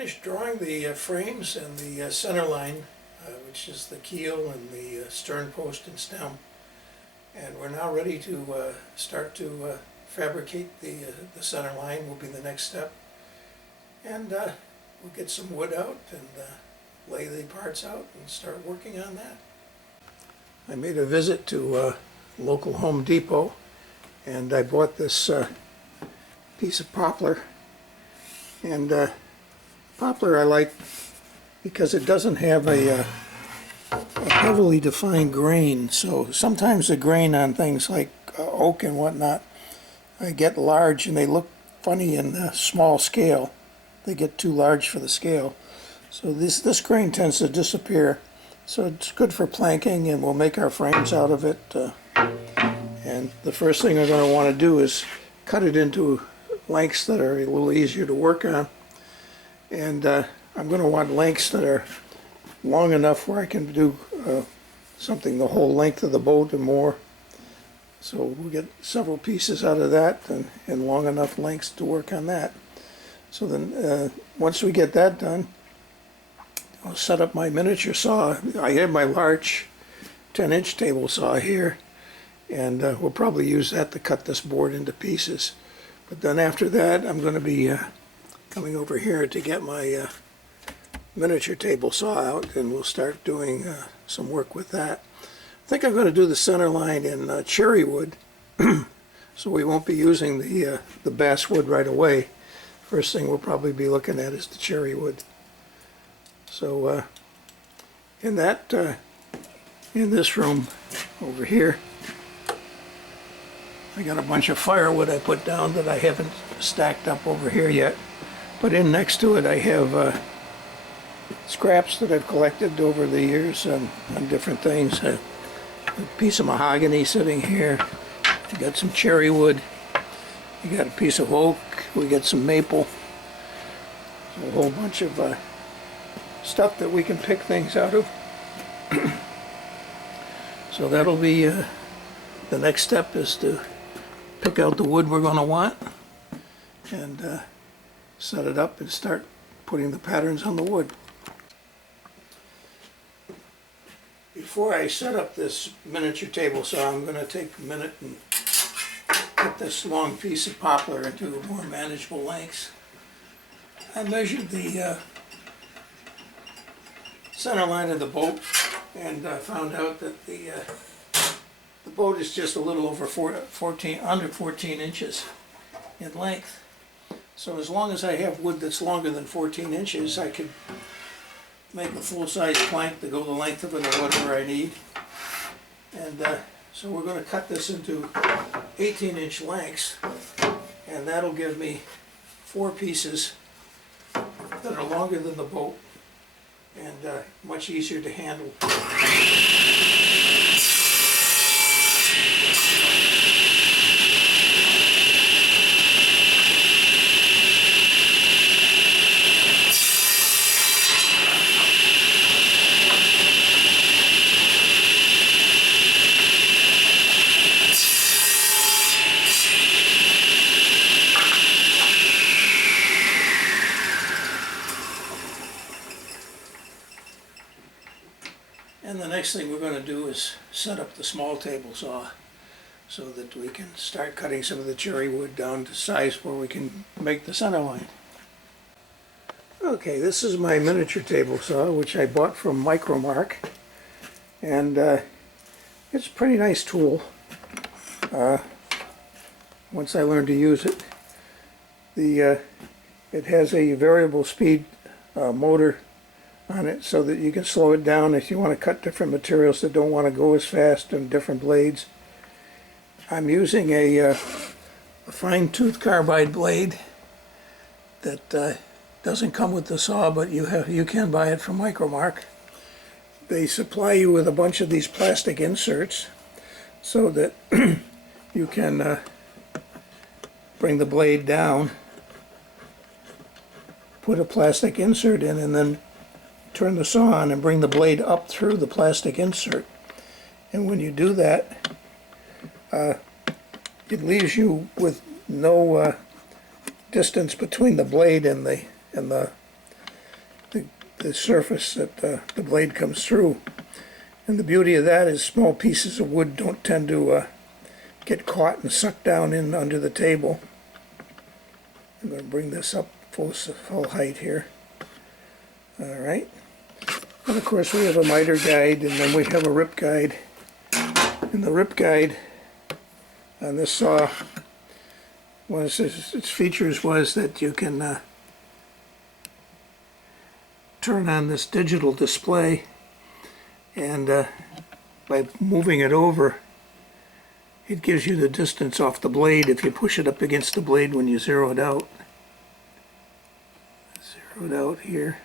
finished drawing the frames and the center line, which is the keel and the stern post and stem, and we're now ready to start to fabricate the center line. Will be the next step, and we'll get some wood out and lay the parts out and start working on that. I made a visit to local Home Depot, and I bought this piece of poplar. And poplar I like because it doesn't have a heavily defined grain. So sometimes the grain on things like oak and whatnot get large and they look funny in the small scale. They get too large for the scale. So this grain tends to disappear. So it's good for planking, and we'll make our frames out of it. And the first thing we're going to want to do is cut it into lengths that are a little easier to work on. And I'm going to want lengths that are long enough where I can do something the whole length of the boat and more. So we'll get several pieces out of that and long enough lengths to work on that. So then once we get that done, I'll set up my miniature saw. I have my large 10-inch table saw here, and we'll probably use that to cut this board into pieces. But then after that, I'm going to be coming over here to get my miniature table saw out, and we'll start doing some work with that. I think I'm going to do the center line in cherry wood, so we won't be using the basswood right away. First thing we'll probably be looking at is the cherry wood. So in this room over here, I got a bunch of firewood I put down that I haven't stacked up over here yet. But in next to it I have scraps that I've collected over the years on different things. A piece of mahogany sitting here. You got some cherry wood. You got a piece of oak. We got some maple. A whole bunch of stuff that we can pick things out of. So that'll be the next step, is to pick out the wood we're going to want and set it up and start putting the patterns on the wood. Before I set up this miniature table saw, I'm going to take a minute and cut this long piece of poplar into more manageable lengths. I measured the center line of the boat and found out that the boat is just a little over 14 inches in length. So as long as I have wood that's longer than 14 inches, I could make a full-size plank to go the length of it or whatever I need. And so we're going to cut this into 18-inch lengths, and that'll give me 4 pieces that are longer than the boat and much easier to handle. And the next thing we're going to do is set up the small table saw so that we can start cutting some of the cherry wood down to size where we can make the center line. Okay, this is my miniature table saw, which I bought from Micromark, and it's a pretty nice tool once I learned to use it. It has a variable speed motor on it so that you can slow it down if you want to cut different materials that don't want to go as fast and different blades. I'm using a fine tooth carbide blade that doesn't come with the saw, but you can buy it from Micromark. They supply you with a bunch of these plastic inserts so that you can bring the blade down, put a plastic insert in, and then turn the saw on and bring the blade up through the plastic insert. And when you do that, it leaves you with no distance between the blade and the the surface that the blade comes through. And the beauty of that is small pieces of wood don't tend to get caught and sucked down in under the table. I'm going to bring this up full height here. All right. And of course we have a miter guide, and then we have a rip guide. And the rip guide on this saw, its features was that you can turn on this digital display, and by moving it over, it gives you the distance off the blade if you push it up against the blade when you zero it out. Zero it out here.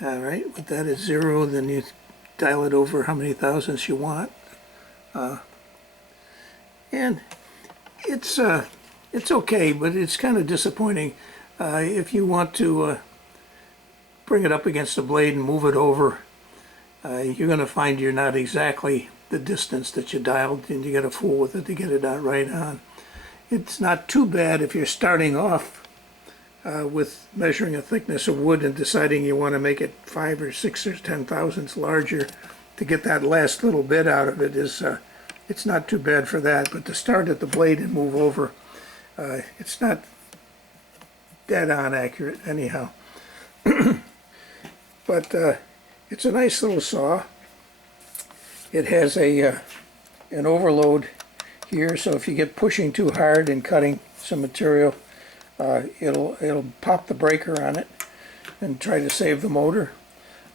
Alright, with that is 0, then you dial it over how many thousandths you want. And it's okay, but it's kind of disappointing. If you want to bring it up against the blade and move it over, you're going to find you're not exactly the distance that you dialed, and you got to fool with it to get it out right on. It's not too bad if you're starting off with measuring a thickness of wood and deciding you want to make it 5 or 6 or 10 thousandths larger to get that last little bit out of it. It's not too bad for that, but to start at the blade and move over, it's not dead on accurate anyhow. But it's a nice little saw. It has an overload here, so if you get pushing too hard and cutting some material, it'll pop the breaker on it and try to save the motor.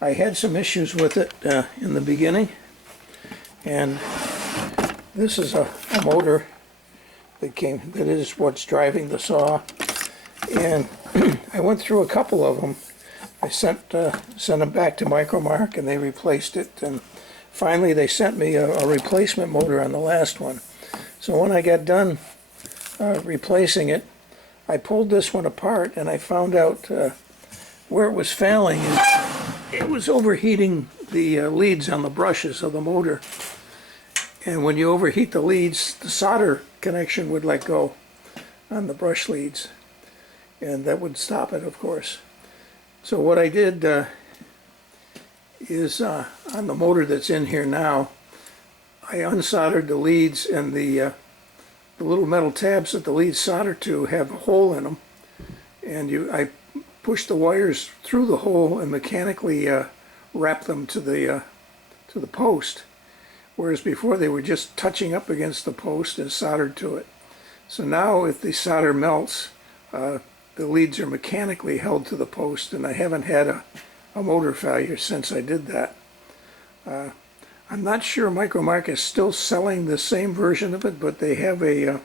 I had some issues with it in the beginning, and this is a motor that is what's driving the saw, and I went through a couple of them. I sent them back to Micromark, and they replaced it, and finally they sent me a replacement motor on the last one. So when I got done replacing it, I pulled this one apart, and I found out where it was failing. It was overheating the leads on the brushes of the motor. And when you overheat the leads, the solder connection would let go on the brush leads. And that would stop it, of course. So what I did is on the motor that's in here now, I unsoldered the leads, and the little metal tabs that the leads solder to have a hole in them. And I pushed the wires through the hole and mechanically wrap them to the post. Whereas before they were just touching up against the post and soldered to it. So now if the solder melts, the leads are mechanically held to the post, and I haven't had a motor failure since I did that. I'm not sure Micromark is still selling the same version of it, but they have a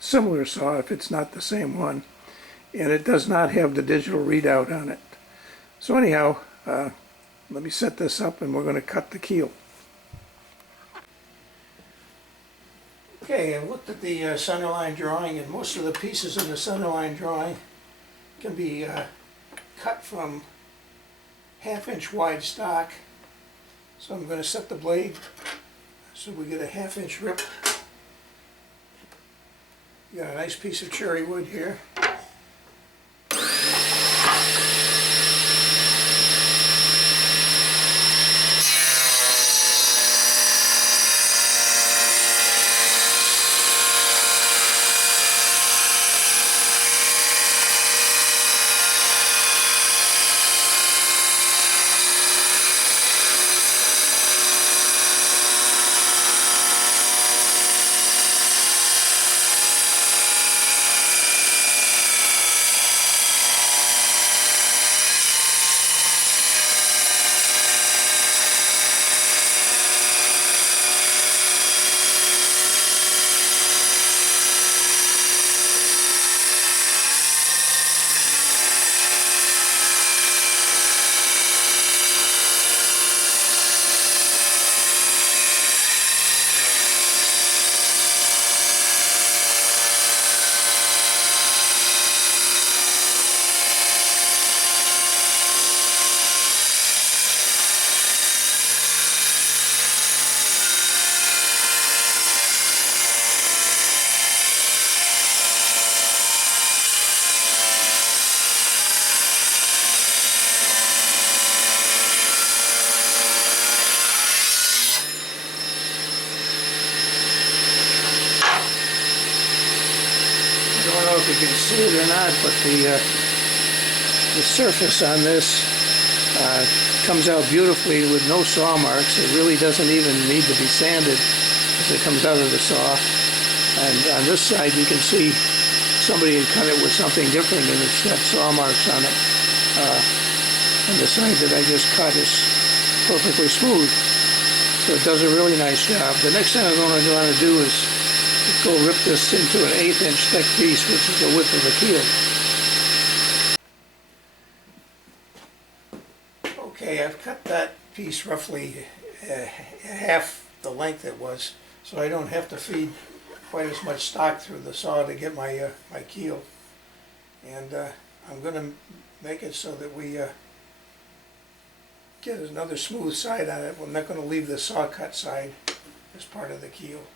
similar saw if it's not the same one. And it does not have the digital readout on it. So anyhow, let me set this up, and we're going to cut the keel. Okay, I've looked at the centerline drawing, and most of the pieces in the centerline drawing can be cut from 1/2-inch wide stock. So I'm going to set the blade so we get a 1/2-inch rip. You got a nice piece of cherry wood here. see it or not, but the surface on this comes out beautifully with no saw marks. It really doesn't even need to be sanded as it comes out of the saw. And on this side you can see somebody had cut it with something different and it's got saw marks on it. And the side that I just cut is perfectly smooth. So it does a really nice job. The next thing I'm going to want to do is go rip this into an 1/8 inch thick piece, which is the width of the keel. Okay, I've cut that piece roughly half the length it was, so I don't have to feed quite as much stock through the saw to get my my keel. And I'm going to make it so that we get another smooth side on it. I'm not going to leave the saw cut side as part of the keel.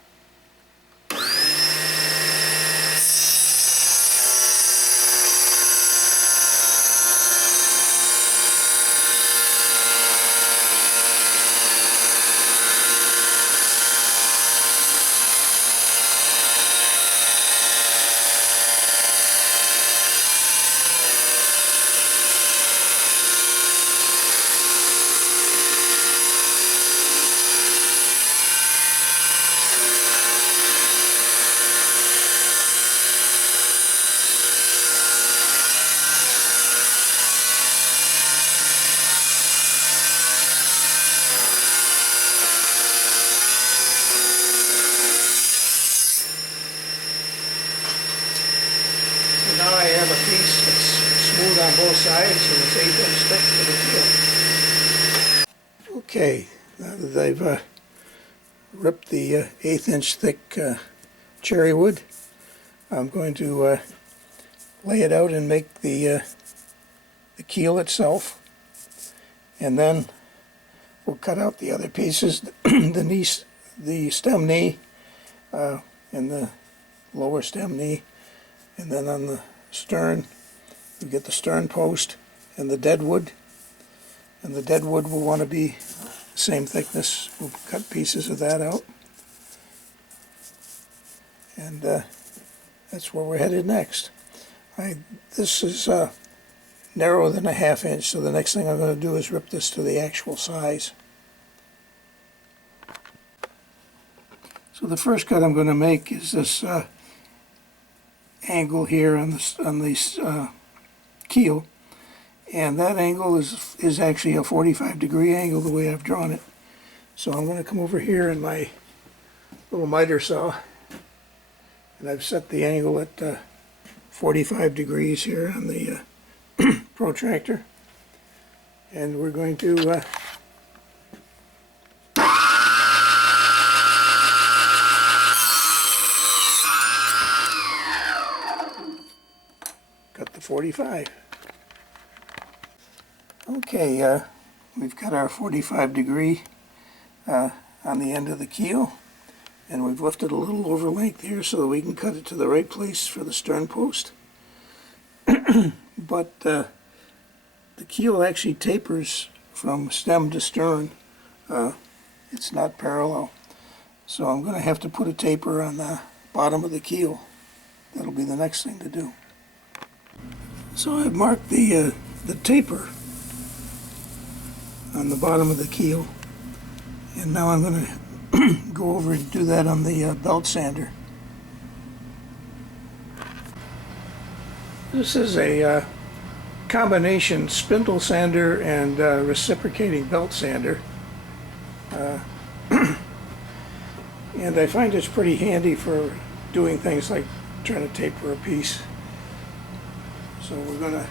Now I have a piece that's smooth on both sides and it's 1/8 inch thick for the keel. Okay, now that I've ripped the 1/8 inch thick cherry wood, I'm going to lay it out and make the keel itself, and then we'll cut out the other pieces, the stem knee and the lower stem knee. And then on the stern, we get the stern post and the dead wood. And the dead wood will want to be the same thickness. We'll cut pieces of that out. And that's where we're headed next. This is narrower than a 1/2 inch, so the next thing I'm going to do is rip this to the actual size. So the first cut I'm going to make is this angle here on the keel, and that angle is actually a 45-degree angle the way I've drawn it. So I'm going to come over here in my little miter saw, and I've set the angle at 45 degrees here on the protractor, and we're going to cut the 45. Okay, we've got our 45 degree on the end of the keel, and we've lifted a little over length here so that we can cut it to the right place for the stern post. But the keel actually tapers from stem to stern. It's not parallel, so I'm going to have to put a taper on the bottom of the keel. That'll be the next thing to do. So I've marked the taper on the bottom of the keel, and now I'm going to go over and do that on the belt sander. This is a combination spindle sander and reciprocating belt sander, and I find it's pretty handy for doing things like trying to taper a piece. So we're going to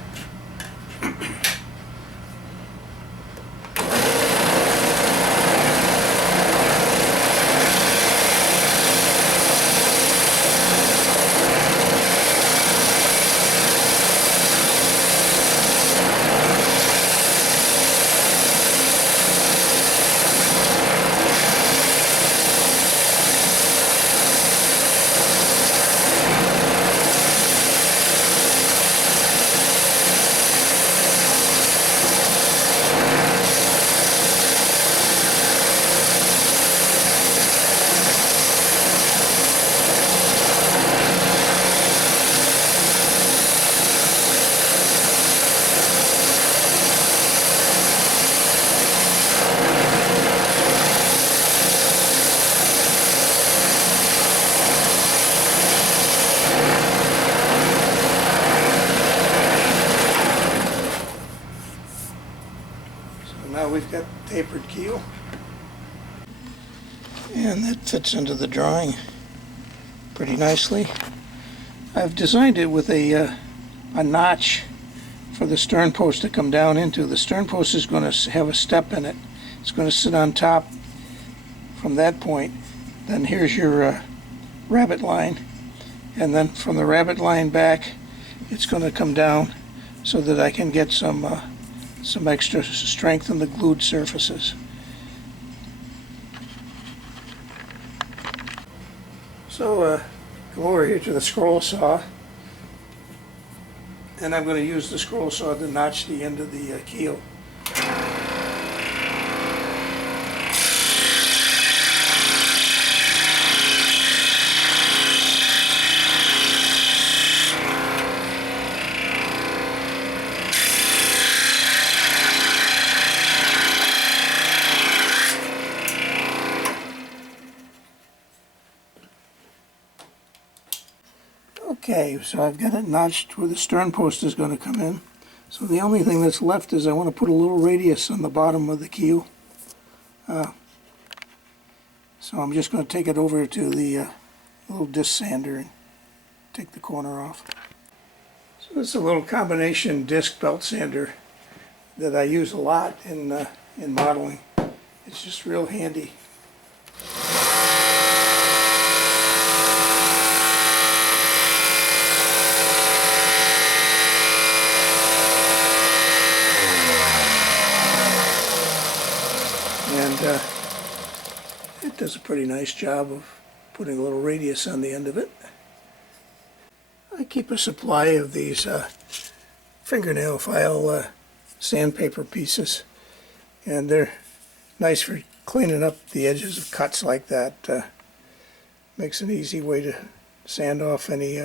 we've got tapered keel, and that fits into the drawing pretty nicely. I've designed it with a notch for the stern post to come down into. The stern post is going to have a step in it. It's going to sit on top from that point. Then here's your rabbet line, and then from the rabbet line back it's going to come down so that I can get some extra strength in the glued surfaces. So come over here to the scroll saw, and I'm going to use the scroll saw to notch the end of the keel. Okay, so I've got it notched where the stern post is going to come in. So the only thing that's left is I want to put a little radius on the bottom of the keel. So I'm just going to take it over to the little disc sander and take the corner off. So this is a little combination disc belt sander that I use a lot in modeling. It's just real handy. And it does a pretty nice job of putting a little radius on the end of it. I keep a supply of these fingernail file sandpaper pieces, and they're nice for cleaning up the edges of cuts like that. Makes an easy way to sand off any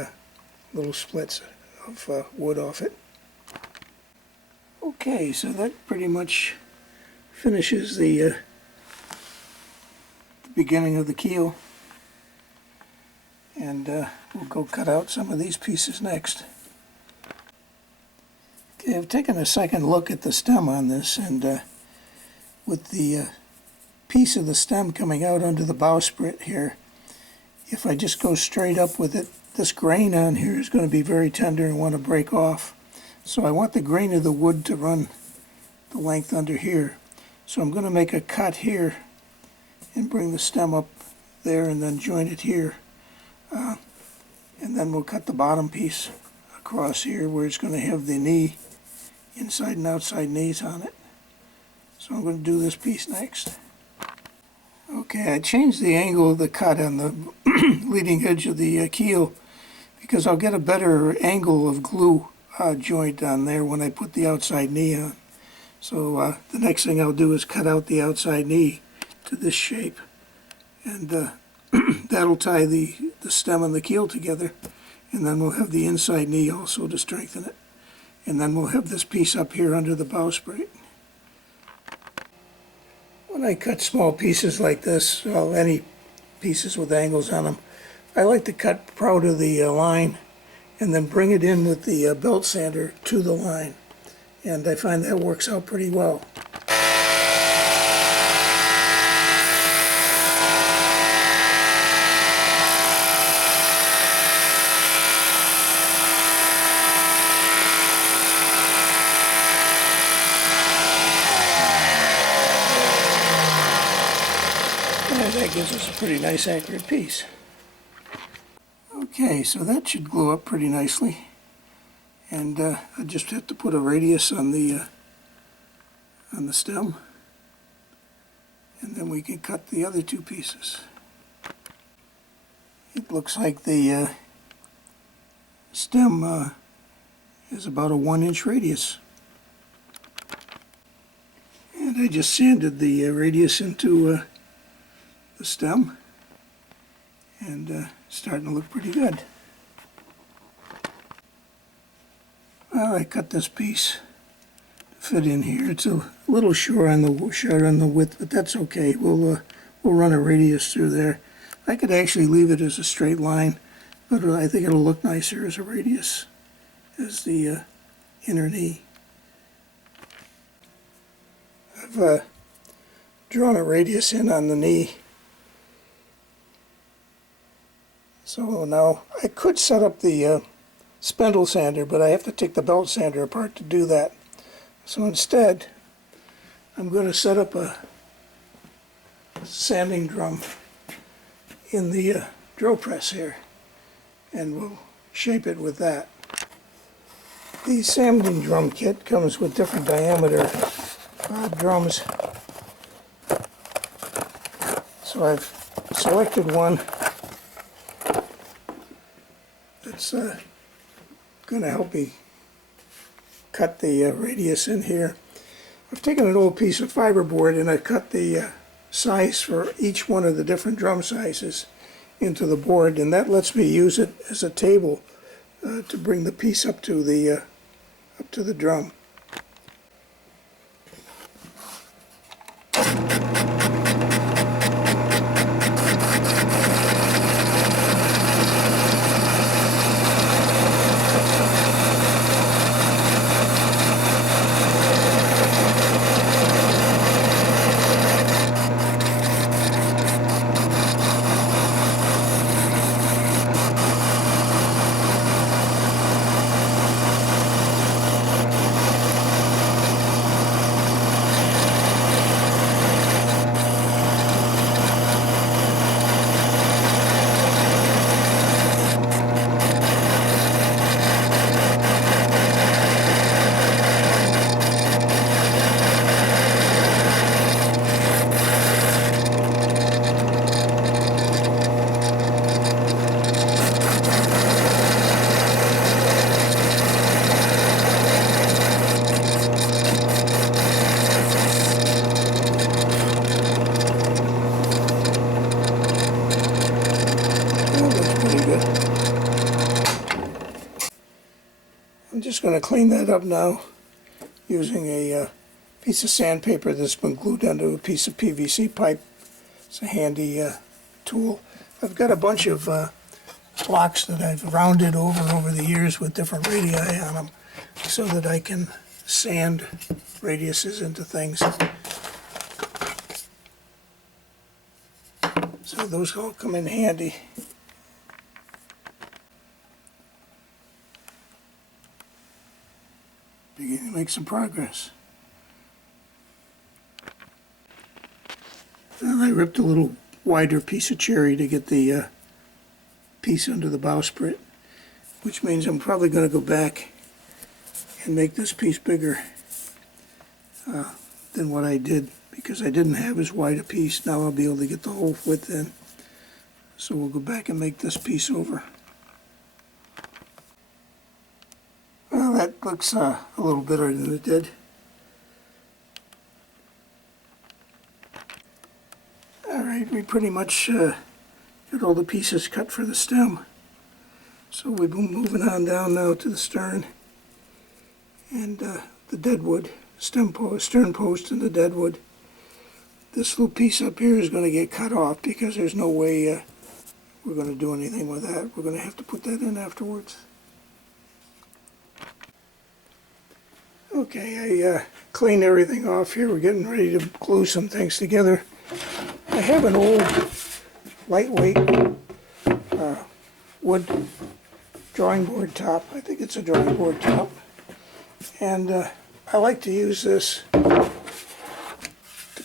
little splits of wood off it. Okay, so that pretty much finishes the beginning of the keel, and we'll go cut out some of these pieces next. Okay, I've taken a second look at the stem on this, and with the piece of the stem coming out under the bowsprit here, if I just go straight up with it, this grain on here is going to be very tender and want to break off. So I want the grain of the wood to run the length under here. So I'm going to make a cut here and bring the stem up there and then join it here. And then we'll cut the bottom piece across here where it's going to have the knee, inside and outside knees on it. So I'm going to do this piece next. Okay, I changed the angle of the cut on the leading edge of the keel because I'll get a better angle of glue joint on there when I put the outside knee on. So the next thing I'll do is cut out the outside knee to this shape, and that'll tie the stem and the keel together, and then we'll have the inside knee also to strengthen it, and then we'll have this piece up here under the bowsprit. When I cut small pieces like this, well, any pieces with angles on them, I like to cut proud of the line and then bring it in with the belt sander to the line, and I find that works out pretty well. And that gives us a pretty nice accurate piece. Okay, so that should glue up pretty nicely, and I just have to put a radius on the stem, and then we can cut the other two pieces. It looks like the stem is about a 1-inch radius, and I just sanded the radius into the stem, and starting to look pretty good. Well, I cut this piece to fit in here. It's a little short on the width, but that's okay. We'll run a radius through there. I could actually leave it as a straight line, but I think it'll look nicer as a radius as the inner knee. I've drawn a radius in on the knee. So now I could set up the spindle sander, but I have to take the belt sander apart to do that. So instead, I'm going to set up a sanding drum in the drill press here, and we'll shape it with that. The sanding drum kit comes with different diameter drums. So I've selected one that's going to help me cut the radius in here. I've taken an old piece of fiberboard and I cut the size for each one of the different drum sizes into the board, and that lets me use it as a table to bring the piece up to the drum. I'm just going to clean that up now using a piece of sandpaper that's been glued onto a piece of PVC pipe. It's a handy tool. I've got a bunch of blocks that I've rounded over the years with different radii on them so that I can sand radiuses into things. So those all come in handy. Beginning to make some progress. Well, I ripped a little wider piece of cherry to get the piece under the bowsprit, which means I'm probably going to go back and make this piece bigger than what I did, because I didn't have as wide a piece. Now I'll be able to get the whole width in. So we'll go back and make this piece over. Well, that looks a little better than it did. Alright, we pretty much got all the pieces cut for the stem. So we're moving on down now to the stern and the deadwood, stern post and the deadwood. This little piece up here is going to get cut off because there's no way we're going to do anything with that. We're going to have to put that in afterwards. Okay, I cleaned everything off here. We're getting ready to glue some things together. I have an old, lightweight wood drawing board top. I think it's a drawing board top. And I like to use this to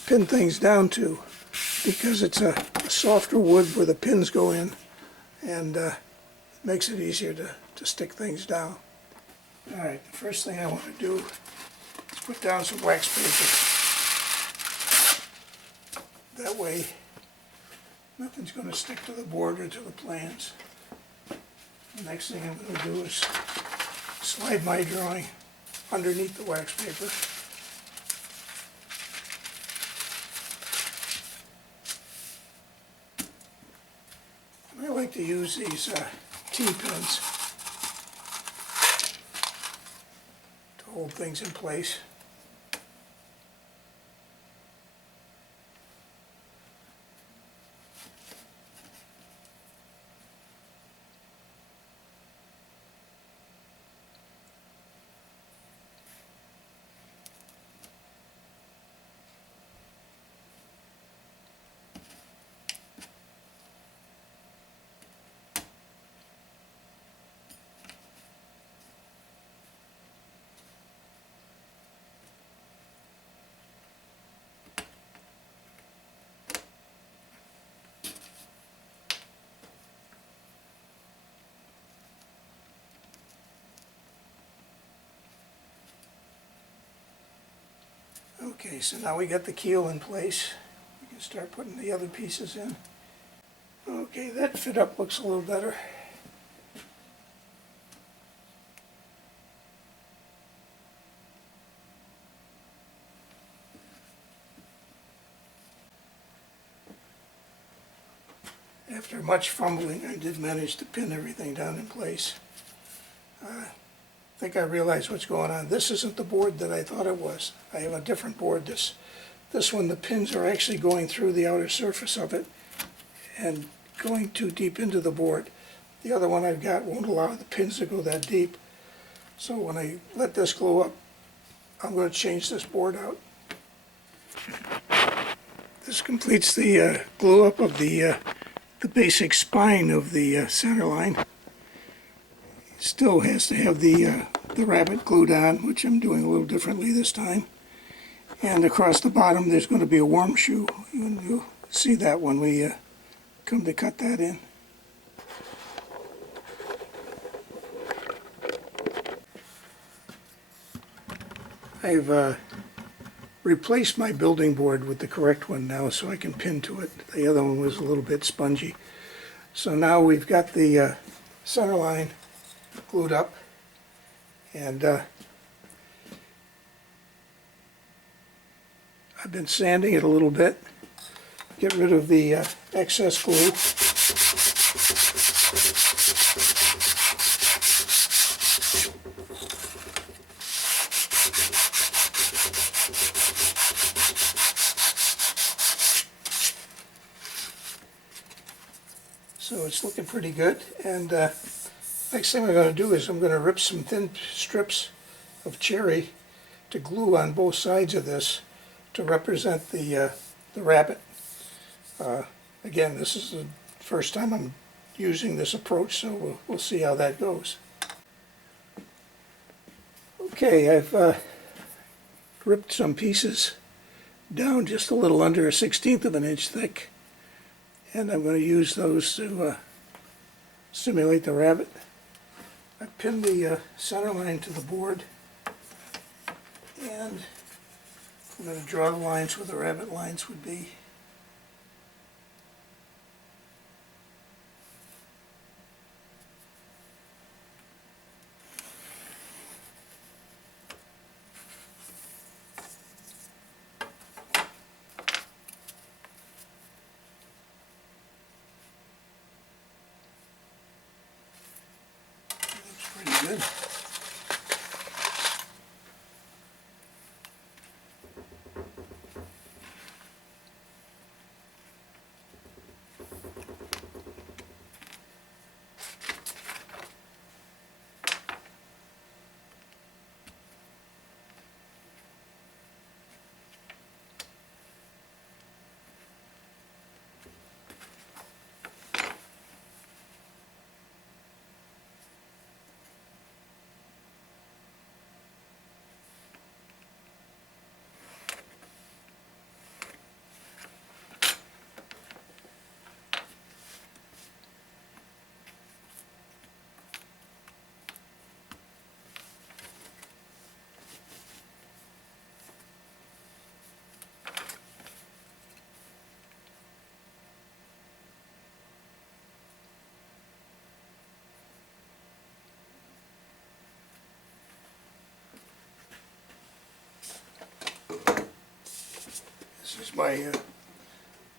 pin things down to, because it's a softer wood where the pins go in, and it makes it easier to stick things down. Alright, the first thing I want to do is put down some wax paper. That way nothing's going to stick to the board or to the plans. The next thing I'm going to do is slide my drawing underneath the wax paper. And I like to use these T-pins hold things in place. Okay, so now we got the keel in place. We can start putting the other pieces in. Okay, that fit up looks a little better. After much fumbling, I did manage to pin everything down in place. I think I realized what's going on. This isn't the board that I thought it was. I have a different board. This one, the pins are actually going through the outer surface of it and going too deep into the board. The other one I've got won't allow the pins to go that deep. So when I let this glue up, I'm going to change this board out. This completes the glue up of the basic spine of the center line. It still has to have the rabbet glued on, which I'm doing a little differently this time. And across the bottom there's going to be a worm shoe. You'll see that when we come to cut that in. I've replaced my building board with the correct one now so I can pin to it. The other one was a little bit spongy. So now we've got the center line glued up, and I've been sanding it a little bit, get rid of the excess glue. So it's looking pretty good, and next thing we're going to do is I'm going to rip some thin strips of cherry to glue on both sides of this to represent the rabbet. Again, this is the first time I'm using this approach, so we'll see how that goes. Okay, I've ripped some pieces down just a little under 1/16 of an inch thick, and I'm going to use those to simulate the rabbet. I pinned the center line to the board, and I'm going to draw the lines where the rabbet lines would be. Pretty good. This is my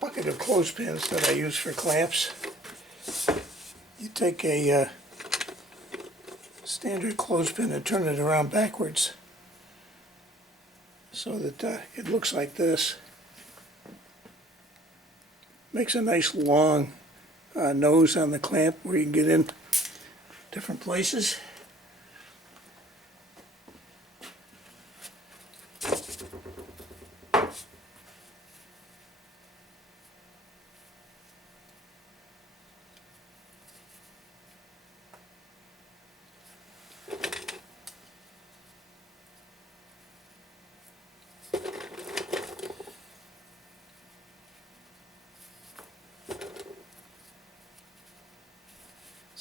bucket of clothespins that I use for clamps. You take a standard clothespin and turn it around backwards so that it looks like this. Makes a nice long nose on the clamp where you can get in different places.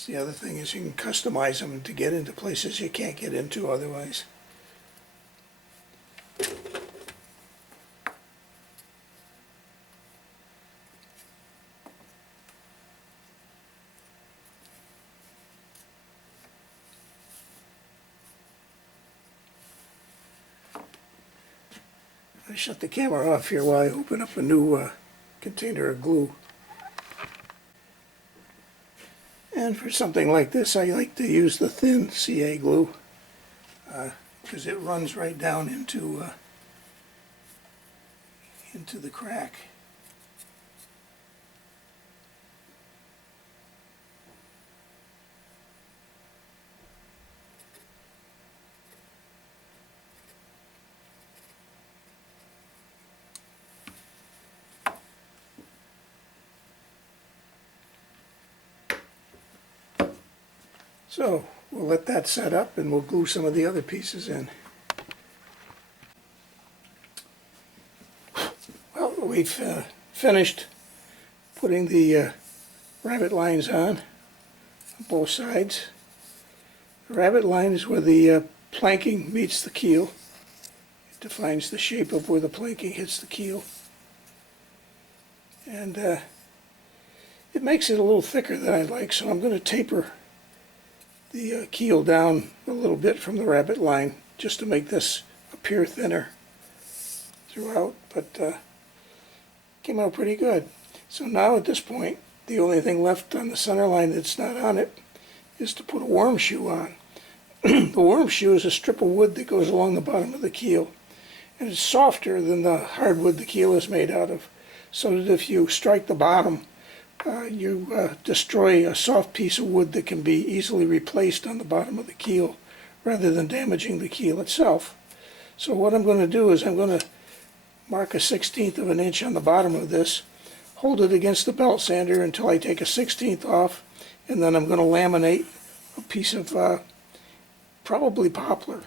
The other thing is you can customize them to get into places you can't get into otherwise. I shut the camera off here while I open up a new container of glue. And for something like this, I like to use the thin CA glue because it runs right down into the crack. So we'll let that set up and we'll glue some of the other pieces in. Well, we've finished putting the rabbet lines on both sides. The rabbet line is where the planking meets the keel. It defines the shape of where the planking hits the keel. And it makes it a little thicker than I like, so I'm going to taper the keel down a little bit from the rabbet line just to make this appear thinner throughout, but came out pretty good. So now at this point, the only thing left on the center line that's not on it is to put a worm shoe on. The worm shoe is a strip of wood that goes along the bottom of the keel, and it's softer than the hardwood the keel is made out of, so that if you strike the bottom, you destroy a soft piece of wood that can be easily replaced on the bottom of the keel rather than damaging the keel itself. So what I'm going to do is I'm going to mark a 1/16 of an inch on the bottom of this, hold it against the belt sander until I take a 1/16 off, and then I'm going to laminate a piece of probably poplar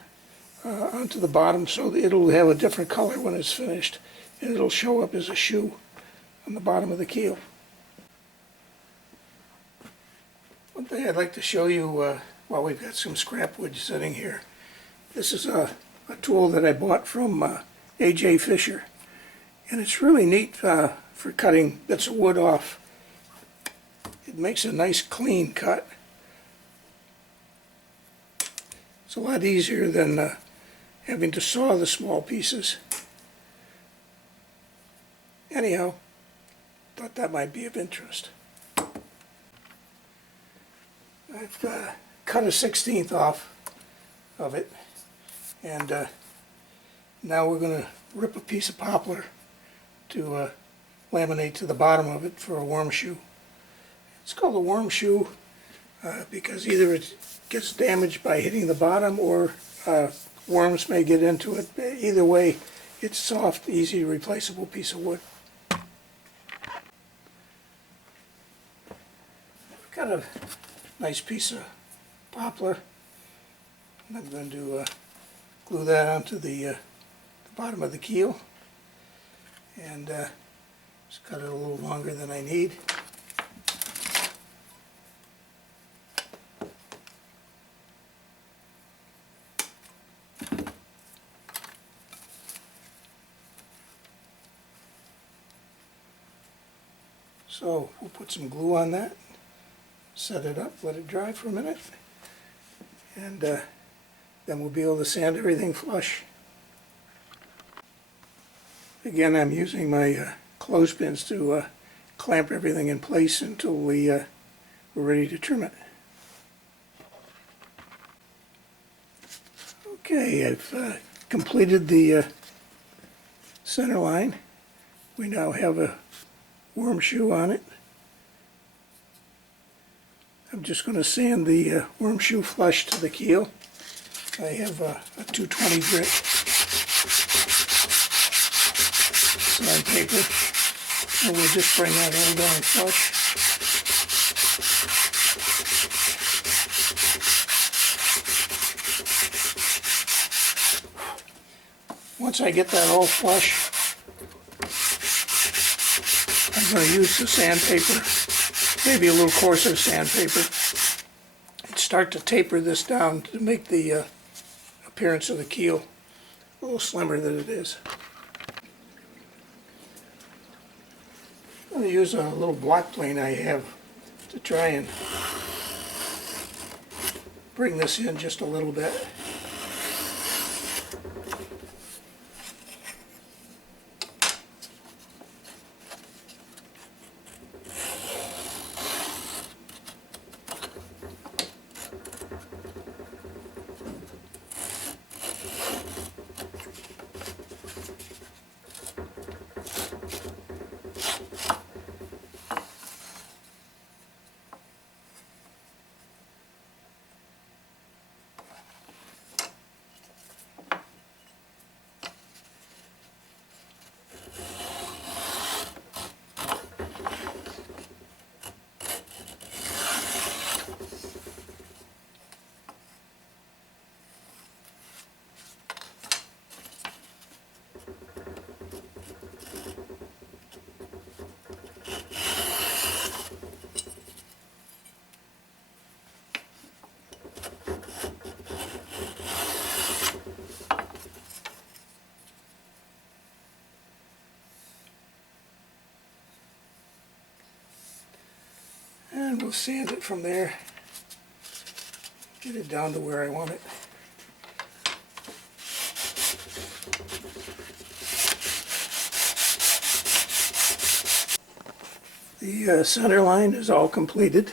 onto the bottom so that it'll have a different color when it's finished, and it'll show up as a shoe on the bottom of the keel. One thing I'd like to show you while we've got some scrap wood sitting here. This is a tool that I bought from A.J. Fisher, and it's really neat for cutting bits of wood off. It makes a nice clean cut. It's a lot easier than having to saw the small pieces. Anyhow, thought that might be of interest. I've cut a 1/16 off of it, and now we're going to rip a piece of poplar to laminate to the bottom of it for a worm shoe. It's called a worm shoe because either it gets damaged by hitting the bottom or worms may get into it. Either way, it's soft, easy, replaceable piece of wood. Got a nice piece of poplar, and I'm going to glue that onto the bottom of the keel, and just cut it a little longer than I need. So we'll put some glue on that, set it up, let it dry for a minute, and then we'll be able to sand everything flush. Again, I'm using my clothespins to clamp everything in place until we're ready to trim it. Okay, I've completed the center line. We now have a worm shoe on it. I'm just going to sand the worm shoe flush to the keel. I have a 220 grit sandpaper, and we'll just bring that all down flush. Once I get that all flush, I'm going to use the sandpaper, maybe a little coarser sandpaper, and start to taper this down to make the appearance of the keel a little slimmer than it is. I'm going to use a little block plane I have to try and bring this in just a little bit. then we'll sand it from there, get it down to where I want it. The center line is all completed,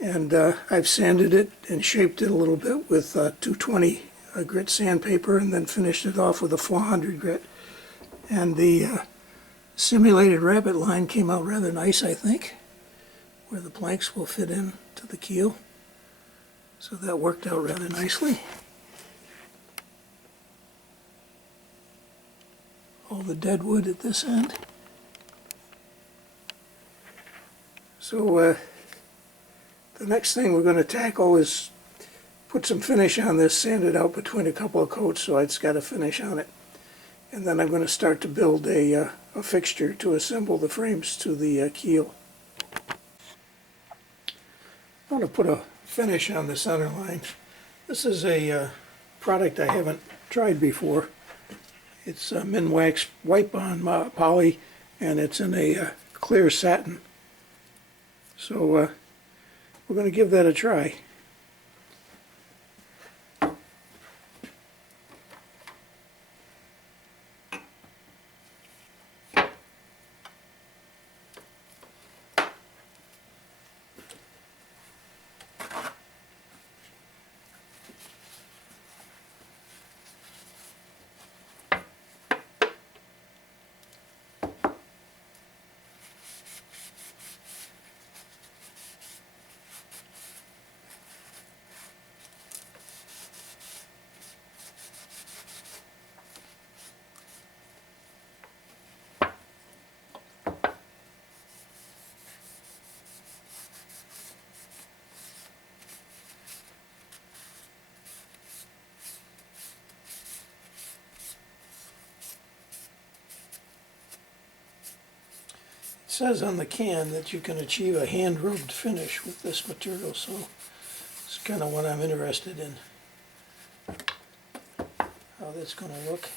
and I've sanded it and shaped it a little bit with 220 grit sandpaper, and then finished it off with a 400 grit. And the simulated rabbet line came out rather nice, I think, where the planks will fit in to the keel. So that worked out rather nicely. All the dead wood at this end. So the next thing we're going to tackle is put some finish on this, sand it out between a couple of coats so it's got a finish on it. And then I'm going to start to build a fixture to assemble the frames to the keel. I want to put a finish on the center line. This is a product I haven't tried before. It's Minwax White Bond Poly, and it's in a clear satin. So we're going to give that a try. It says on the can that you can achieve a hand-rubbed finish with this material, so it's kind of what I'm interested in, how that's going to look.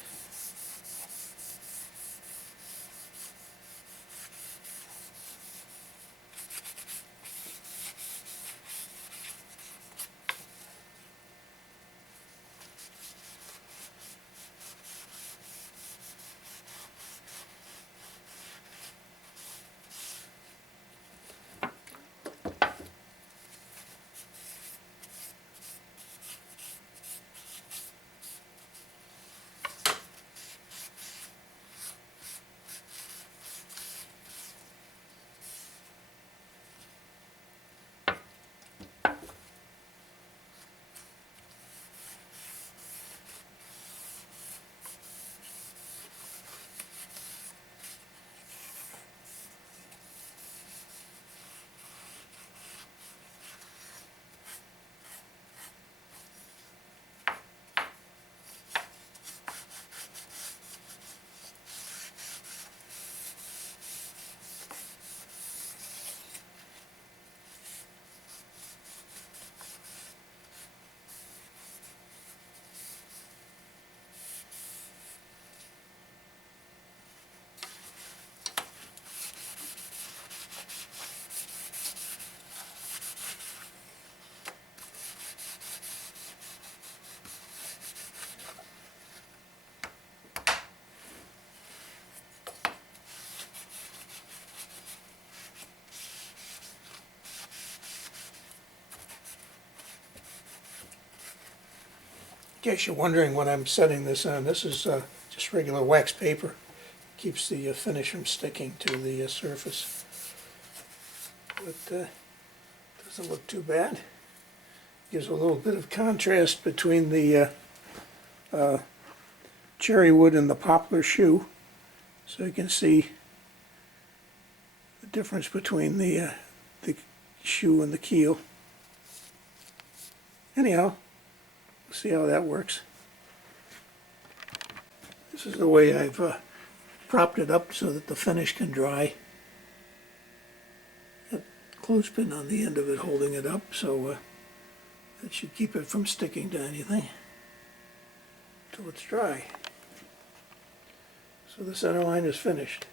In case you're wondering what I'm setting this on, this is just regular wax paper. Keeps the finish from sticking to the surface. But doesn't look too bad. Gives a little bit of contrast between the cherry wood and the poplar shoe. So you can see the difference between the shoe and the keel. Anyhow, see how that works. This is the way I've propped it up so that the finish can dry. That clothespin on the end of it holding it up, so that should keep it from sticking to anything until it's dry. So the center line is finished.